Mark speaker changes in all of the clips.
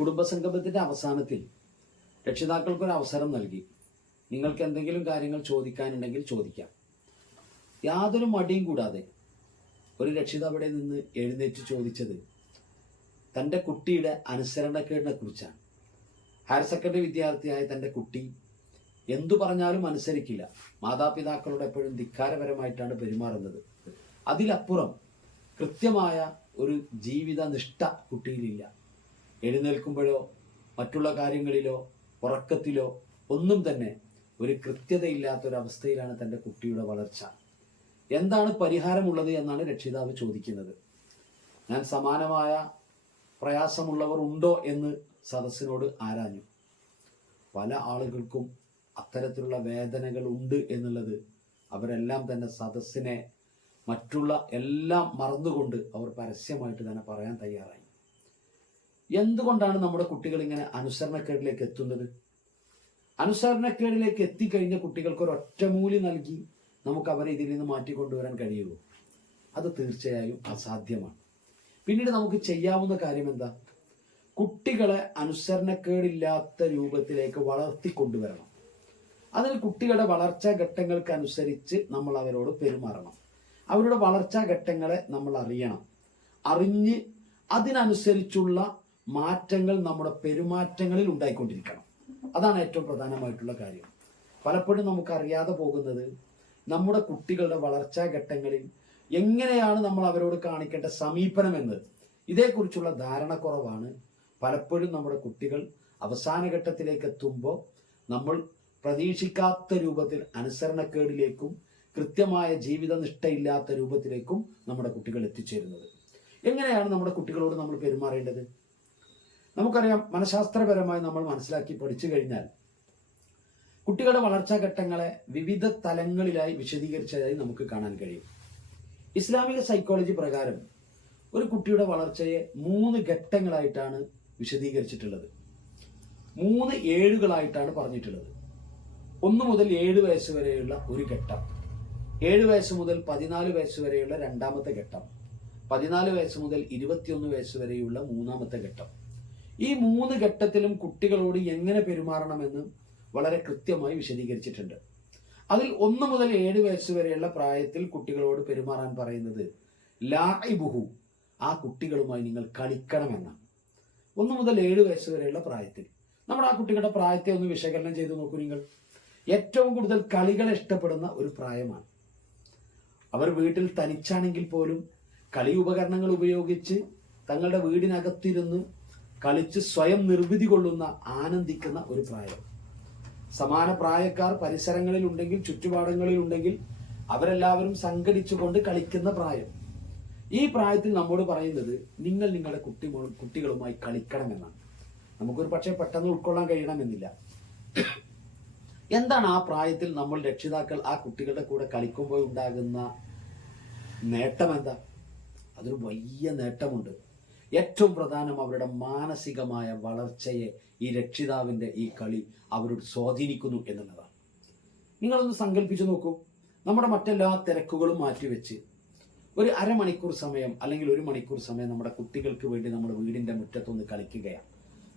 Speaker 1: കുടുംബസംഗമത്തിന്റെ അവസാനത്തിൽ രക്ഷിതാക്കൾക്കൊരു അവസരം നൽകി. നിങ്ങൾക്ക് എന്തെങ്കിലും കാര്യങ്ങൾ ചോദിക്കാനുണ്ടെങ്കിൽ ചോദിക്കാം. യാതൊരു മടിയും കൂടാതെ ഒരു രക്ഷിതാവിടെ നിന്ന് എഴുന്നേറ്റ് ചോദിച്ചത് തന്റെ കുട്ടിയുടെ അനുസരണക്കേടിനെ കുറിച്ചാണ് ഹയർ സെക്കൻഡറി വിദ്യാർത്ഥിയായ തന്റെ കുട്ടി എന്തു പറഞ്ഞാലും അനുസരിക്കില്ല. മാതാപിതാക്കളോട് എപ്പോഴും ധിക്കാരപരമായിട്ടാണ് പെരുമാറുന്നത്. അതിലപ്പുറം കൃത്യമായ ഒരു ജീവിത നിഷ്ഠ കുട്ടിയിലില്ല. എഴുന്നേൽക്കുമ്പോഴോ മറ്റുള്ള കാര്യങ്ങളിലോ ഉറക്കത്തിലോ ഒന്നും തന്നെ ഒരു കൃത്യതയില്ലാത്തൊരവസ്ഥയിലാണ് തന്റെ കുട്ടിയുടെ വളർച്ച. എന്താണ് പരിഹാരമുള്ളത് എന്നാണ് രക്ഷിതാവ് ചോദിക്കുന്നത്. ഞാൻ സമാനമായ പ്രയാസമുള്ളവർ ഉണ്ടോ എന്ന് സദസ്സിനോട് ആരാഞ്ഞു. പല ആളുകൾക്കും അത്തരത്തിലുള്ള വേദനകൾ ഉണ്ട് എന്നുള്ളത് അവരെല്ലാം തന്നെ സദസ്സിനെ മറ്റുള്ള എല്ലാം മറന്നുകൊണ്ട് അവർ പരസ്യമായിട്ട് തന്നെ പറയാൻ തയ്യാറായി. എന്തുകൊണ്ടാണ് നമ്മുടെ കുട്ടികൾ ഇങ്ങനെ അനുസരണക്കേടിലേക്ക് എത്തുന്നത്? അനുസരണക്കേടിലേക്ക് എത്തിക്കഴിഞ്ഞ കുട്ടികൾക്ക് ഒരു ഒറ്റമൂലി നൽകി നമുക്ക് അവരെ ഇതിൽ നിന്ന് മാറ്റിക്കൊണ്ടുവരാൻ കഴിയുമോ? അത് തീർച്ചയായും അസാധ്യമാണ്. പിന്നീട് നമുക്ക് ചെയ്യാവുന്ന കാര്യം എന്താ? കുട്ടികളെ അനുസരണക്കേടില്ലാത്ത രൂപത്തിലേക്ക് വളർത്തിക്കൊണ്ടുവരണം. അതിൽ കുട്ടികളുടെ വളർച്ചാ ഘട്ടങ്ങൾക്കനുസരിച്ച് നമ്മൾ അവരോട് പെരുമാറണം. അവരുടെ വളർച്ചാ ഘട്ടങ്ങളെ നമ്മൾ അറിയണം. അറിഞ്ഞ് അതിനനുസരിച്ചുള്ള മാറ്റങ്ങൾ നമ്മുടെ പെരുമാറ്റങ്ങളിൽ ഉണ്ടായിക്കൊണ്ടിരിക്കണം. അതാണ് ഏറ്റവും പ്രധാനമായിട്ടുള്ള കാര്യം. പലപ്പോഴും നമുക്കറിയാതെ പോകുന്നത് നമ്മുടെ കുട്ടികളുടെ വളർച്ചാ ഘട്ടങ്ങളിൽ എങ്ങനെയാണ് നമ്മൾ അവരോട് കാണിക്കേണ്ട സമീപനം എന്ന് ഇതേക്കുറിച്ചുള്ള ധാരണക്കുറവാണ് പലപ്പോഴും നമ്മുടെ കുട്ടികൾ അവസാന ഘട്ടത്തിലേക്ക് എത്തുമ്പോൾ നമ്മൾ പ്രതീക്ഷിക്കാത്ത രൂപത്തിൽ അനുസരണക്കേടിലേക്കും കൃത്യമായ ജീവിത നിഷ്ഠയില്ലാത്ത രൂപത്തിലേക്കും നമ്മുടെ കുട്ടികൾ എത്തിച്ചേരുന്നത്. എങ്ങനെയാണ് നമ്മുടെ കുട്ടികളോട് നമ്മൾ പെരുമാറേണ്ടത്? നമുക്കറിയാം മനഃശാസ്ത്രപരമായി നമ്മൾ മനസ്സിലാക്കി പഠിച്ചു കഴിഞ്ഞാൽ കുട്ടികളുടെ വളർച്ചാ ഘട്ടങ്ങളെ വിവിധ തലങ്ങളിലായി വിശദീകരിച്ചതായി നമുക്ക് കാണാൻ കഴിയും. ഇസ്ലാമിക സൈക്കോളജി പ്രകാരം ഒരു കുട്ടിയുടെ വളർച്ചയെ മൂന്ന് ഘട്ടങ്ങളായിട്ടാണ് വിശദീകരിച്ചിട്ടുള്ളത്. മൂന്ന് ഏഴുകളായിട്ടാണ് പറഞ്ഞിട്ടുള്ളത്. ഒന്ന് മുതൽ ഏഴ് വയസ്സ് വരെയുള്ള ഒരു ഘട്ടം. ഏഴ് വയസ്സ് മുതൽ പതിനാല് വയസ്സ് വരെയുള്ള രണ്ടാമത്തെ ഘട്ടം. പതിനാല് വയസ്സ് മുതൽ ഇരുപത്തിയൊന്ന് വയസ്സ് വരെയുള്ള മൂന്നാമത്തെ ഘട്ടം. ഈ മൂന്ന് ഘട്ടത്തിലും കുട്ടികളോട് എങ്ങനെ പെരുമാറണമെന്ന് വളരെ കൃത്യമായി വിശദീകരിച്ചിട്ടുണ്ട്. അതിൽ ഒന്ന് മുതൽ ഏഴ് വയസ്സ് വരെയുള്ള പ്രായത്തിൽ കുട്ടികളോട് പെരുമാറാൻ പറയുന്നത് ലാഇബുഹു ആ കുട്ടികളുമായി നിങ്ങൾ കളിക്കണമെന്നാണ്. ഒന്ന് മുതൽ ഏഴ് വയസ്സ് വരെയുള്ള പ്രായത്തിൽ. നമ്മൾ ആ കുട്ടികളുടെ പ്രായത്തെ ഒന്ന് വിശകലനം ചെയ്ത് നോക്കൂ നിങ്ങൾ. ഏറ്റവും കൂടുതൽ കളികളെ ഇഷ്ടപ്പെടുന്ന ഒരു പ്രായമാണ്. അവർ വീട്ടിൽ തനിച്ചാണെങ്കിൽ പോലും കളി ഉപകരണങ്ങൾ ഉപയോഗിച്ച് തങ്ങളുടെ വീടിനകത്തിരുന്ന് കളിച്ച് സ്വയം നിർവിധി കൊള്ളുന്ന ആനന്ദിക്കുന്ന ഒരു പ്രായം. സമാന പ്രായക്കാർ പരിസരങ്ങളിൽ ഉണ്ടെങ്കിൽ ചുറ്റുപാടങ്ങളിൽ ഉണ്ടെങ്കിൽ അവരെല്ലാവരും സംഘടിച്ചുകൊണ്ട് കളിക്കുന്ന പ്രായം. ഈ പ്രായത്തിൽ നമ്മോട് പറയുന്നത് നിങ്ങൾ നിങ്ങളുടെ കുട്ടി കുട്ടികളുമായി കളിക്കണമെന്നാണ്. നമുക്കൊരു പക്ഷേ പെട്ടെന്ന് ഉൾക്കൊള്ളാൻ കഴിയണമെന്നില്ല. എന്താണ് ആ പ്രായത്തിൽ നമ്മൾ രക്ഷിതാക്കൾ ആ കുട്ടികളുടെ കൂടെ കളിക്കുമ്പോൾ ഉണ്ടാകുന്ന നേട്ടം എന്താ? അതൊരു വലിയ നേട്ടമുണ്ട്. ഏറ്റവും പ്രധാനം അവരുടെ മാനസികമായ വളർച്ചയെ ഈ രക്ഷിതാവിന്റെ ഈ കളി അവരോട് സ്വാധീനിക്കുന്നു എന്നുള്ളതാണ്. നിങ്ങളൊന്ന് സങ്കല്പിച്ചു നോക്കൂ. നമ്മുടെ മറ്റെല്ലാ തിരക്കുകളും മാറ്റിവെച്ച് ഒരു അരമണിക്കൂർ സമയം അല്ലെങ്കിൽ ഒരു മണിക്കൂർ സമയം നമ്മുടെ കുട്ടികൾക്ക് വേണ്ടി നമ്മുടെ വീടിന്റെ മുറ്റത്തൊന്ന് കളിക്കുകയാണ്.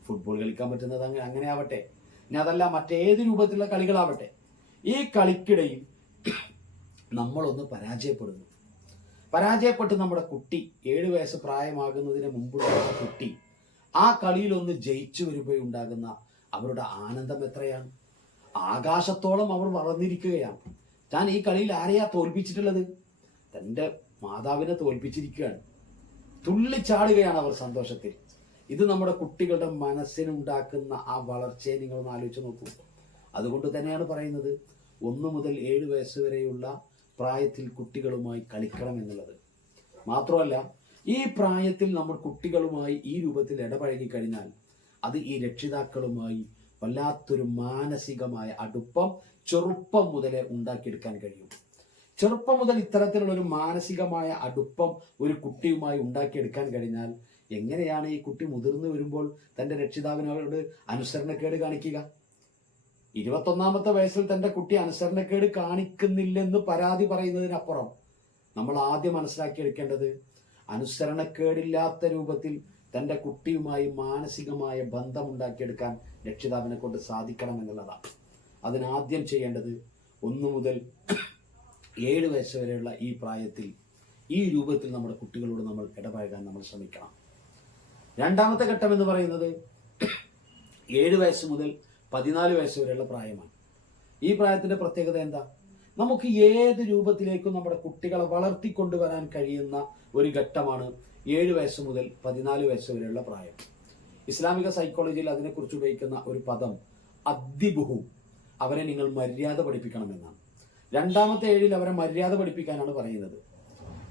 Speaker 1: ഫുട്ബോൾ കളിക്കാൻ പറ്റുന്നത് അങ്ങനെ അങ്ങനെ ആവട്ടെ ഇനി അതല്ല മറ്റേത് രൂപത്തിലുള്ള കളികളാവട്ടെ. ഈ കളിക്കിടയിൽ നമ്മളൊന്ന് പരാജയപ്പെടുന്നു. പരാജയപ്പെട്ട് നമ്മുടെ കുട്ടി. ഏഴ് വയസ്സ് പ്രായമാകുന്നതിന് മുമ്പുള്ള കുട്ടി. ആ കളിയിലൊന്ന് ജയിച്ചു വരുമ്പോഴുണ്ടാകുന്ന അവരുടെ ആനന്ദം എത്രയാണ്? ആകാശത്തോളം അവർ വളർന്നിരിക്കുകയാണ്. ഞാൻ ഈ കളിയിൽ ആരെയാ തോൽപ്പിച്ചിട്ടുള്ളത്? തന്റെ മാതാവിനെ തോൽപ്പിച്ചിരിക്കുകയാണ്. തുള്ളിച്ചാടുകയാണ് അവർ സന്തോഷത്തിൽ. ഇത് നമ്മുടെ കുട്ടികളുടെ മനസ്സിനുണ്ടാക്കുന്ന ആ വളർച്ചയെ നിങ്ങളൊന്ന് ആലോചിച്ച് നോക്കൂ. അതുകൊണ്ട് തന്നെയാണ് പറയുന്നത് ഒന്ന് മുതൽ ഏഴ് വയസ്സ് വരെയുള്ള പ്രായത്തിൽ കുട്ടികളുമായി കളിക്കണം എന്നുള്ളത്. മാത്രമല്ല ഈ പ്രായത്തിൽ നമ്മൾ കുട്ടികളുമായി ഈ രൂപത്തിൽ ഇടപഴകി കഴിഞ്ഞാൽ അത് ഈ രക്ഷിതാക്കളുമായി വല്ലാത്തൊരു മാനസികമായ അടുപ്പം ചെറുപ്പം മുതലേ ഉണ്ടാക്കിയെടുക്കാൻ കഴിയും. ചെറുപ്പം മുതൽ ഇത്തരത്തിലുള്ള ഒരു മാനസികമായ അടുപ്പം ഒരു കുട്ടിയുമായി ഉണ്ടാക്കിയെടുക്കാൻ കഴിഞ്ഞാൽ എങ്ങനെയാണ് ഈ കുട്ടി മുതിർന്നു വരുമ്പോൾ തന്റെ രക്ഷിതാവിനോട് അനുസരണക്കേട് കാണിക്കുക? ഇരുപത്തൊന്നാമത്തെ വയസ്സിൽ തന്റെ കുട്ടി അനുസരണക്കേട് കാണിക്കുന്നില്ലെന്ന് പരാതി പറയുന്നതിനപ്പുറം നമ്മൾ ആദ്യം മനസ്സിലാക്കിയെടുക്കേണ്ടത് അനുസരണക്കേടില്ലാത്ത രൂപത്തിൽ തന്റെ കുട്ടിയുമായി മാനസികമായ ബന്ധമുണ്ടാക്കിയെടുക്കാൻ രക്ഷിതാവിനെ കൊണ്ട് സാധിക്കണം എന്നുള്ളതാണ്. അതിനാദ്യം ചെയ്യേണ്ടത് ഒന്നു മുതൽ ഏഴ് വയസ്സ് വരെയുള്ള ഈ പ്രായത്തിൽ ഈ രൂപത്തിൽ നമ്മുടെ കുട്ടികളോട് നമ്മൾ ഇടപഴകാൻ നമ്മൾ ശ്രമിക്കണം. രണ്ടാമത്തെ ഘട്ടം എന്ന് പറയുന്നത് ഏഴ് വയസ്സ് മുതൽ പതിനാല് വയസ്സ് വരെയുള്ള പ്രായമാണ്. ഈ പ്രായത്തിന്റെ പ്രത്യേകത എന്താ? നമുക്ക് ഏത് രൂപത്തിലേക്കും നമ്മുടെ കുട്ടികളെ വളർത്തിക്കൊണ്ടുവരാൻ കഴിയുന്ന ഒരു ഘട്ടമാണ് ഏഴ് വയസ്സ് മുതൽ പതിനാല് വയസ്സ് വരെയുള്ള പ്രായം. ഇസ്ലാമിക സൈക്കോളജിയിൽ അതിനെക്കുറിച്ച് ഉപയോഗിക്കുന്ന ഒരു പദം അദ്ദിബുഹു. അവരെ നിങ്ങൾ മര്യാദ പഠിപ്പിക്കണമെന്നാണ്. രണ്ടാമത്തെ ഏഴിൽ അവരെ മര്യാദ പഠിപ്പിക്കാനാണ് പറയുന്നത്.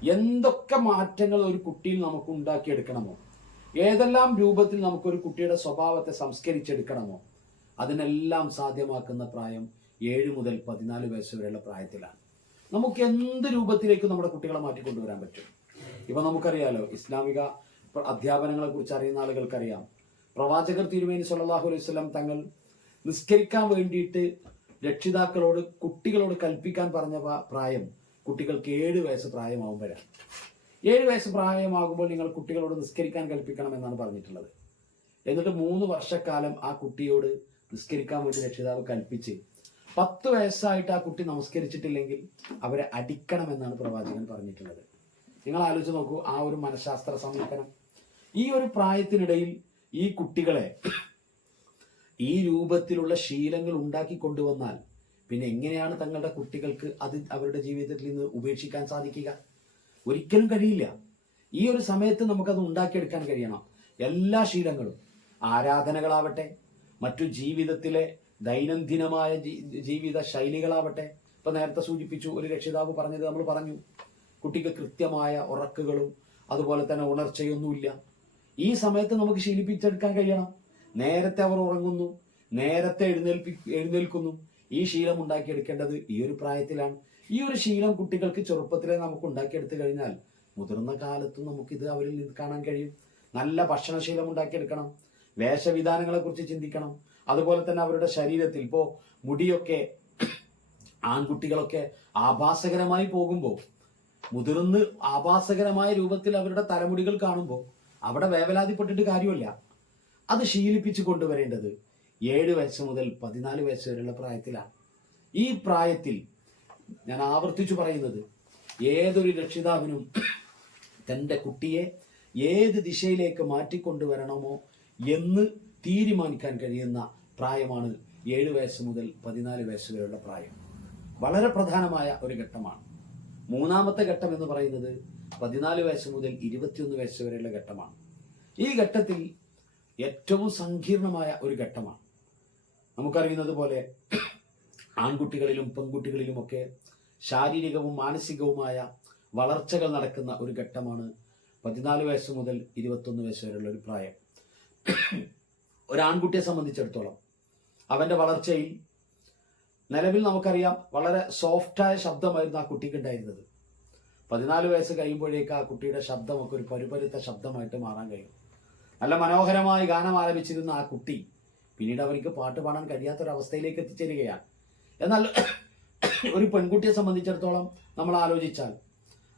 Speaker 1: എന്തൊക്കെ മാറ്റങ്ങൾ ഒരു കുട്ടിയിൽ നമുക്ക് ഉണ്ടാക്കിയെടുക്കണമോ? ഏതെല്ലാം രൂപത്തിൽ നമുക്കൊരു കുട്ടിയുടെ സ്വഭാവത്തെ സംസ്കരിച്ചെടുക്കണമോ? അതിനെല്ലാം സാധ്യമാക്കുന്ന പ്രായം ഏഴ് മുതൽ പതിനാല് വയസ്സ് വരെയുള്ള പ്രായത്തിലാണ്. നമുക്ക് എന്ത് രൂപത്തിലേക്ക് നമ്മുടെ കുട്ടികളെ മാറ്റിക്കൊണ്ടുവരാൻ പറ്റും? ഇപ്പൊ നമുക്കറിയാലോ ഇസ്ലാമിക അധ്യാപനങ്ങളെ കുറിച്ച് അറിയുന്ന ആളുകൾക്കറിയാം. പ്രവാചകർ തിരുമേനി സല്ലല്ലാഹു അലൈഹി സ്വലം തങ്ങൾ നിസ്കരിക്കാൻ വേണ്ടിയിട്ട് രക്ഷിതാക്കളോട് കുട്ടികളോട് കൽപ്പിക്കാൻ പറഞ്ഞ പ്രായം കുട്ടികൾക്ക് ഏഴ് വയസ്സ് പ്രായമാകുമ്പോഴാണ് ഏഴ് വയസ്സ് പ്രായമാകുമ്പോൾ നിങ്ങൾ കുട്ടികളോട് നിസ്കരിക്കാൻ കൽപ്പിക്കണം എന്നാണ് പറഞ്ഞിട്ടുള്ളത്. എന്നിട്ട് മൂന്ന് വർഷക്കാലം ആ കുട്ടിയോട് നിസ്കരിക്കാൻ വേണ്ടി രക്ഷിതാവ് കൽപ്പിച്ച് പത്ത് വയസ്സായിട്ട് ആ കുട്ടി നമസ്കരിച്ചിട്ടില്ലെങ്കിൽ അവരെ അടിക്കണമെന്നാണ് പ്രവാചകൻ പറഞ്ഞിട്ടുള്ളത്. നിങ്ങൾ ആലോചിച്ച് നോക്കൂ ആ ഒരു മനഃശാസ്ത്ര സമീപനം. ഈ ഒരു പ്രായത്തിനിടയിൽ ഈ കുട്ടികളെ ഈ രൂപത്തിലുള്ള ശീലങ്ങൾ ഉണ്ടാക്കി കൊണ്ടുവന്നാൽ പിന്നെ എങ്ങനെയാണ് തങ്ങളുടെ കുട്ടികൾക്ക് അത് അവരുടെ ജീവിതത്തിൽ നിന്ന് ഉപേക്ഷിക്കാൻ സാധിക്കുക? ഒരിക്കലും കഴിയില്ല. ഈ ഒരു സമയത്ത് നമുക്കത് ഉണ്ടാക്കിയെടുക്കാൻ കഴിയണം. എല്ലാ ശീലങ്ങളും ആരാധനകളാവട്ടെ മറ്റു ജീവിതത്തിലെ ദൈനംദിനമായ ജീവിത ശൈലികളാവട്ടെ. ഇപ്പൊ നേരത്തെ സൂചിപ്പിച്ചു ഒരു രക്ഷിതാവ് പറഞ്ഞത് നമ്മൾ പറഞ്ഞു. കുട്ടിക്ക് കൃത്യമായ ഉറക്കുകളും അതുപോലെ തന്നെ ഉണർച്ചയൊന്നുമില്ല. ഈ സമയത്ത് നമുക്ക് ശീലിപ്പിച്ചെടുക്കാൻ കഴിയണം. നേരത്തെ അവർ ഉറങ്ങുന്നു നേരത്തെ എഴുന്നേൽപ്പി എഴുന്നേൽക്കുന്നു. ഈ ശീലം ഉണ്ടാക്കിയെടുക്കേണ്ടത് ഈ ഒരു പ്രായത്തിലാണ്. ഈ ഒരു ശീലം കുട്ടികൾക്ക് ചെറുപ്പത്തിലെ നമുക്ക് ഉണ്ടാക്കിയെടുത്തു കഴിഞ്ഞാൽ മുതിർന്ന കാലത്തും നമുക്കിത് അവരിൽ കാണാൻ കഴിയും. നല്ല ഭക്ഷണശീലം ഉണ്ടാക്കിയെടുക്കണം. വേഷവിധാനങ്ങളെ കുറിച്ച് ചിന്തിക്കണം. അതുപോലെ തന്നെ അവരുടെ ശരീരത്തിൽ. ഇപ്പോ മുടിയൊക്കെ ആൺകുട്ടികളൊക്കെ ആഭാസകരമായി പോകുമ്പോൾ മുതിർന്ന് ആഭാസകരമായ രൂപത്തിൽ അവരുടെ തലമുടികൾ കാണുമ്പോൾ അവിടെ വേവലാതിപ്പെട്ടിട്ട് കാര്യമില്ല. അത് ശീലിപ്പിച്ചു കൊണ്ടുവരേണ്ടത് ഏഴ് വയസ്സ് മുതൽ പതിനാല് വയസ്സ് വരെയുള്ള പ്രായത്തിലാണ്. ഈ പ്രായത്തിൽ ഞാൻ ആവർത്തിച്ചു പറയുന്നത് ഏതൊരു രക്ഷിതാവിനും തന്റെ കുട്ടിയെ ഏത് ദിശയിലേക്ക് മാറ്റിക്കൊണ്ടുവരണമോ എന്ന് തീരുമാനിക്കാൻ കഴിയുന്ന പ്രായമാണ് ഏഴ് വയസ്സ് മുതൽ പതിനാല് വയസ്സ് വരെയുള്ള പ്രായം. വളരെ പ്രധാനമായ ഒരു ഘട്ടമാണ്. മൂന്നാമത്തെ ഘട്ടം എന്ന് പറയുന്നത് പതിനാല് വയസ്സ് മുതൽ ഇരുപത്തിയൊന്ന് വയസ്സ് വരെയുള്ള ഘട്ടമാണ്. ഈ ഘട്ടത്തിൽ ഏറ്റവും സങ്കീർണമായ ഒരു ഘട്ടമാണ്. നമുക്കറിയുന്നത് പോലെ ആൺകുട്ടികളിലും പെൺകുട്ടികളിലുമൊക്കെ ശാരീരികവും മാനസികവുമായ വളർച്ചകൾ നടക്കുന്ന ഒരു ഘട്ടമാണ് പതിനാല് വയസ്സ് മുതൽ ഇരുപത്തൊന്ന് വയസ്സ് വരെയുള്ള ഒരു പ്രായം. ഒരു ആൺകുട്ടിയെ സംബന്ധിച്ചിടത്തോളം അവന്റെ വളർച്ചയിൽ നിലവിൽ നമുക്കറിയാം വളരെ സോഫ്റ്റായ ശബ്ദമായിരുന്നു ആ കുട്ടിക്ക് ഉണ്ടായിരുന്നത്. പതിനാല് വയസ്സ് കഴിയുമ്പോഴേക്ക് ആ കുട്ടിയുടെ ശബ്ദമൊക്കെ ഒരു പരുപരുത്ത ശബ്ദമായിട്ട് മാറാൻ കഴിയും. നല്ല മനോഹരമായി ഗാനം ആലപിച്ചിരുന്ന ആ കുട്ടി പിന്നീട് അവർക്ക് പാട്ട് പാടാൻ കഴിയാത്തൊരവസ്ഥയിലേക്ക് എത്തിച്ചേരുകയാണ്. എന്നാൽ ഒരു പെൺകുട്ടിയെ സംബന്ധിച്ചിടത്തോളം നമ്മൾ ആലോചിച്ചാൽ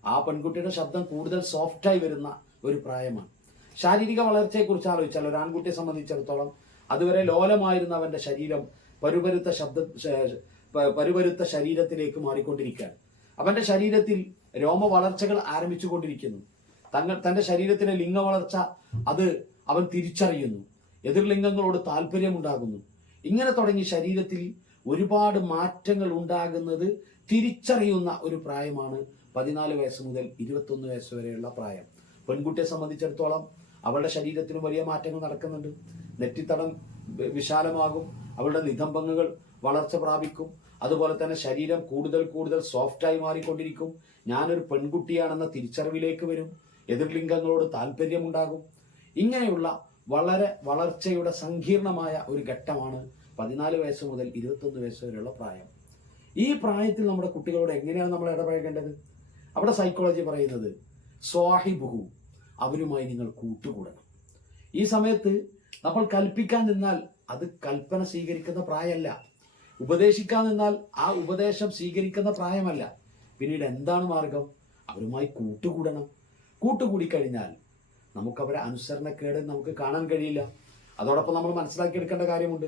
Speaker 1: ആ പെൺകുട്ടിയുടെ ശബ്ദം കൂടുതൽ സോഫ്റ്റായി വരുന്ന ഒരു പ്രായമാണ്. ശാരീരിക വളർച്ചയെക്കുറിച്ച് ആലോചിച്ചാൽ ഒരു ആൺകുട്ടിയെ സംബന്ധിച്ചിടത്തോളം അതുവരെ ലോലമായിരുന്ന അവന്റെ ശരീരം പരുപരുത്ത ശബ്ദ പരുപരുത്ത ശരീരത്തിലേക്ക് മാറിക്കൊണ്ടിരിക്കുകയാണ്. അവന്റെ ശരീരത്തിൽ രോമ വളർച്ചകൾ ആരംഭിച്ചു കൊണ്ടിരിക്കുന്നു തങ്ങൾ തന്റെ ശരീരത്തിലെ ലിംഗ വളർച്ച അത് അവൻ തിരിച്ചറിയുന്നു. എതിർലിംഗങ്ങളോട് താല്പര്യമുണ്ടാകുന്നു ഇങ്ങനെ തുടങ്ങി ശരീരത്തിൽ ഒരുപാട് മാറ്റങ്ങൾ ഉണ്ടാകുന്നത് തിരിച്ചറിയുന്ന ഒരു പ്രായമാണ് പതിനാല് വയസ്സ് മുതൽ ഇരുപത്തൊന്ന് വയസ്സ് വരെയുള്ള പ്രായം. പെൺകുട്ടിയെ സംബന്ധിച്ചിടത്തോളം അവളുടെ ശരീരത്തിനും വലിയ മാറ്റങ്ങൾ നടക്കുന്നുണ്ട്. നെറ്റിത്തടം വിശാലമാകും. അവളുടെ നിതംബങ്ങൾ വളർച്ച പ്രാപിക്കും. അതുപോലെ തന്നെ ശരീരം കൂടുതൽ കൂടുതൽ സോഫ്റ്റായി മാറിക്കൊണ്ടിരിക്കും. ഞാനൊരു പെൺകുട്ടിയാണെന്ന തിരിച്ചറിവിലേക്ക് വരും. എതിർലിംഗങ്ങളോട് താല്പര്യമുണ്ടാകും. ഇങ്ങനെയുള്ള വളരെ വളർച്ചയുടെ സങ്കീർണമായ ഒരു ഘട്ടമാണ് പതിനാല് വയസ്സ് മുതൽ ഇരുപത്തൊന്ന് വയസ്സ് വരെയുള്ള പ്രായം. ഈ പ്രായത്തിൽ നമ്മുടെ കുട്ടികളോട് എങ്ങനെയാണ് നമ്മൾ ഇടപഴകേണ്ടത്? അവിടെ സൈക്കോളജി പറയുന്നത് സ്വാഹിബുഹു അവരുമായി നിങ്ങൾ കൂട്ടുകൂടണം. ഈ സമയത്ത് നമ്മൾ കൽപ്പിക്കാൻ നിന്നാൽ അത് കൽപ്പന സ്വീകരിക്കുന്ന പ്രായമല്ല. ഉപദേശിക്കാൻ നിന്നാൽ ആ ഉപദേശം സ്വീകരിക്കുന്ന പ്രായമല്ല. പിന്നീട് എന്താണ് മാർഗം? അവരുമായി കൂട്ടുകൂടണം. കൂട്ടുകൂടി കഴിഞ്ഞാൽ നമുക്ക് നമുക്കവരെ അനുസരണക്കേട് നമുക്ക് കാണാൻ കഴിയില്ല. അതോടൊപ്പം നമ്മൾ മനസ്സിലാക്കിയെടുക്കേണ്ട കാര്യമുണ്ട്.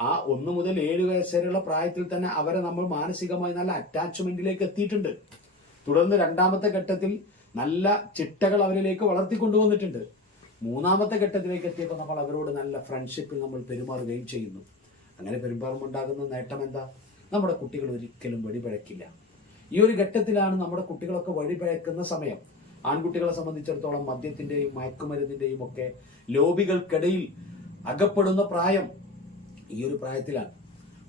Speaker 1: ആ ഒന്ന് മുതൽ ഏഴ് വയസ്സുള്ള പ്രായത്തിൽ തന്നെ അവരെ നമ്മൾ മാനസികമായി നല്ല അറ്റാച്ച്മെന്റിലേക്ക് എത്തിയിട്ടുണ്ട്. തുടർന്ന് രണ്ടാമത്തെ ഘട്ടത്തിൽ നല്ല ചിട്ടകൾ അവരിലേക്ക് വളർത്തിക്കൊണ്ടുവന്നിട്ടുണ്ട്. മൂന്നാമത്തെ ഘട്ടത്തിലേക്ക് എത്തിയപ്പോൾ നമ്മൾ അവരോട് നല്ല ഫ്രണ്ട്ഷിപ്പിൽ നമ്മൾ പെരുമാറുകയും ചെയ്യുന്നു. അങ്ങനെ പെരുമാറുമ്പോൾ ഉണ്ടാകുന്ന നേട്ടം എന്താ? നമ്മുടെ കുട്ടികൾ ഒരിക്കലും വഴിപഴക്കില്ല. ഈ ഒരു ഘട്ടത്തിലാണ് നമ്മുടെ കുട്ടികളൊക്കെ വഴിപഴക്കുന്ന സമയം. ആൺകുട്ടികളെ സംബന്ധിച്ചിടത്തോളം മദ്യത്തിന്റെയും മയക്കുമരുന്നിന്റെയും ഒക്കെ ലോബികൾക്കിടയിൽ അകപ്പെടുന്ന പ്രായം ഈ ഒരു പ്രായത്തിലാണ്.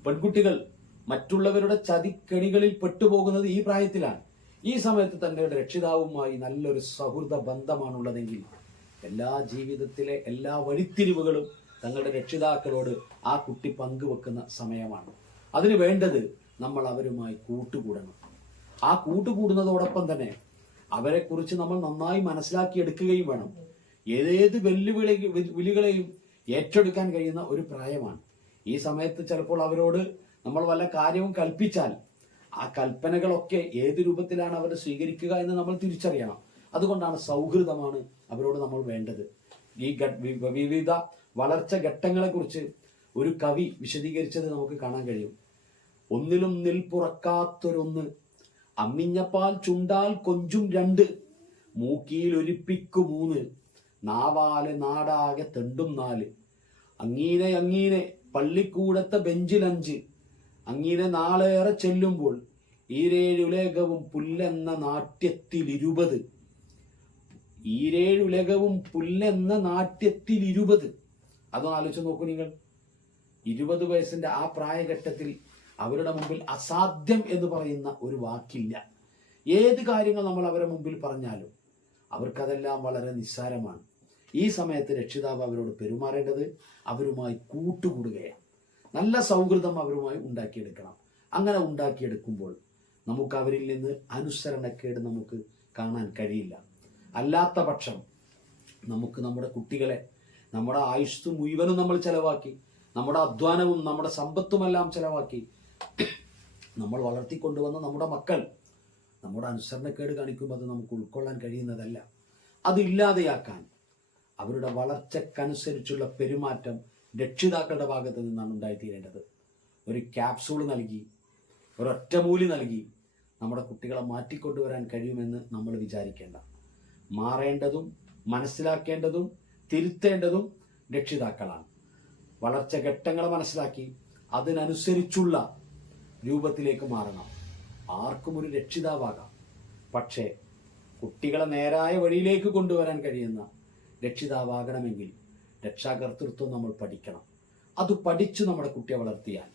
Speaker 1: പെൺകുട്ടികൾ മറ്റുള്ളവരുടെ ചതിക്കെണികളിൽ പെട്ടുപോകുന്നത് ഈ പ്രായത്തിലാണ്. ഈ സമയത്ത് തങ്ങളുടെ രക്ഷിതാവുമായി നല്ലൊരു സൗഹൃദ ബന്ധമാണുള്ളതെങ്കിൽ എല്ലാ ജീവിതത്തിലെ എല്ലാ വഴിത്തിരിവുകളും തങ്ങളുടെ രക്ഷിതാക്കളോട് ആ കുട്ടി പങ്കുവെക്കുന്ന സമയമാണ്. അതിന് വേണ്ടത് നമ്മൾ അവരുമായി കൂട്ടുകൂടണം. ആ കൂട്ടുകൂടുന്നതോടൊപ്പം തന്നെ അവരെക്കുറിച്ച് നമ്മൾ നന്നായി മനസ്സിലാക്കിയെടുക്കുകയും വേണം. ഏതേത് വെല്ലുവിളി വിളികളെയും ഏറ്റെടുക്കാൻ കഴിയുന്ന ഒരു പ്രായമാണ്. ഈ സമയത്ത് ചിലപ്പോൾ അവരോട് നമ്മൾ വല്ല കാര്യവും കൽപ്പിച്ചാൽ ആ കൽപ്പനകളൊക്കെ ഏത് രൂപത്തിലാണ് അവർ സ്വീകരിക്കുക എന്ന് നമ്മൾ തിരിച്ചറിയണം. അതുകൊണ്ടാണ് സൗഹൃദമാണ് അവരോട് നമ്മൾ വേണ്ടത്. ഈ വിവിധ വളർച്ച ഘട്ടങ്ങളെ കുറിച്ച് ഒരു കവി വിശദീകരിച്ചത് നമുക്ക് കാണാൻ കഴിയും. ഒന്നിലും നിൽപ്പുറക്കാത്തൊരൊന്ന് അമ്മിഞ്ഞപ്പാൽ ചുണ്ടാൽ കൊഞ്ചും രണ്ട് മൂക്കിയിൽ ഒലിപ്പിക്കു മൂന്ന് നാവാൽ നാടാകെ തെണ്ടും നാല് അങ്ങീനെ അങ്ങീനെ പള്ളിക്കൂടത്തെ ബെഞ്ചിലഞ്ച് അങ്ങീനെ നാളേറെ ചെല്ലുമ്പോൾ ഈരേഴുലേഖവും പുല്ലെന്ന നാട്യത്തിൽ ഇരുപത്. ഈരേഴുലകവും പുല്ലെന്ന നാട്യത്തിൽ ഇരുപത്. അതൊന്ന് ആലോചിച്ച് നോക്കൂ നിങ്ങൾ. ഇരുപത് വയസ്സിന്റെ ആ പ്രായഘട്ടത്തിൽ അവരുടെ മുമ്പിൽ അസാധ്യം എന്ന് പറയുന്ന ഒരു വാക്കില്ല. ഏത് കാര്യങ്ങൾ നമ്മൾ അവരുടെ മുമ്പിൽ പറഞ്ഞാലും അവർക്കതെല്ലാം വളരെ നിസ്സാരമാണ്. ഈ സമയത്ത് രക്ഷിതാവ് അവരോട് പെരുമാറേണ്ടത് അവരുമായി കൂട്ടുകൂടുകയാണ്. നല്ല സൗഹൃദം അവരുമായി ഉണ്ടാക്കിയെടുക്കണം. അങ്ങനെ ഉണ്ടാക്കിയെടുക്കുമ്പോൾ നമുക്ക് അവരിൽ നിന്ന് അനുസരണക്കേട് നമുക്ക് കാണാൻ കഴിയില്ല. അല്ലാത്ത പക്ഷം നമുക്ക് നമ്മുടെ കുട്ടികളെ നമ്മുടെ ആയുസ് മുഴുവനും നമ്മൾ ചെലവാക്കി നമ്മുടെ അധ്വാനവും നമ്മുടെ സമ്പത്തുമെല്ലാം ചെലവാക്കി നമ്മൾ വളർത്തിക്കൊണ്ടുവന്ന നമ്മുടെ മക്കൾ നമ്മുടെ അനുസരണക്കേട് കാണിക്കുമ്പോൾ അത് നമുക്ക് ഉൾക്കൊള്ളാൻ കഴിയുന്നതല്ല. അതില്ലാതെയാക്കാൻ അവരുടെ വളർച്ചക്കനുസരിച്ചുള്ള പെരുമാറ്റം രക്ഷിതാക്കളുടെ ഭാഗത്ത് നിന്നാണ് ഉണ്ടായിത്തീരേണ്ടത്. ഒരു ക്യാപ്സൂൾ നൽകി ഒരൊറ്റമൂലി നൽകി നമ്മുടെ കുട്ടികളെ മാറ്റിക്കൊണ്ടുവരാൻ കഴിയുമെന്ന് നമ്മൾ വിചാരിക്കേണ്ട. മാറേണ്ടതും മനസ്സിലാക്കേണ്ടതും തിരുത്തേണ്ടതും രക്ഷിതാക്കളാണ്. വളർച്ച ഘട്ടങ്ങൾ മനസ്സിലാക്കി അതിനനുസരിച്ചുള്ള രൂപത്തിലേക്ക് മാറണം. ആർക്കും ഒരു രക്ഷിതാവാകാം. പക്ഷേ കുട്ടികളെ നേരായ വഴിയിലേക്ക് കൊണ്ടുവരാൻ കഴിയുന്ന രക്ഷിതാവാകണമെങ്കിൽ രക്ഷാകർതൃത്വം നമ്മൾ പഠിക്കണം. അത് പഠിച്ചു നമ്മുടെ കുട്ടിയെ വളർത്തിയാൽ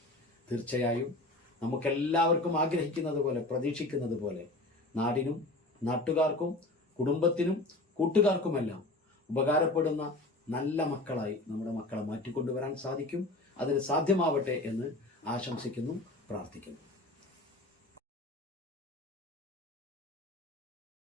Speaker 1: തീർച്ചയായും നമുക്കെല്ലാവർക്കും ആഗ്രഹിക്കുന്നത് പോലെ പ്രതീക്ഷിക്കുന്നത് പോലെ നാടിനും നാട്ടുകാർക്കും കുടുംബത്തിനും കൂട്ടുകാർക്കുമെല്ലാം ഉപകാരപ്പെടുന്ന നല്ല മക്കളായി നമ്മുടെ മക്കളെ മാറ്റിക്കൊണ്ടുവരാൻ സാധിക്കും. അതിന് സാധ്യമാവട്ടെ എന്ന് ആശംസിക്കുന്നു പ്രാർത്ഥിക്കുന്നു.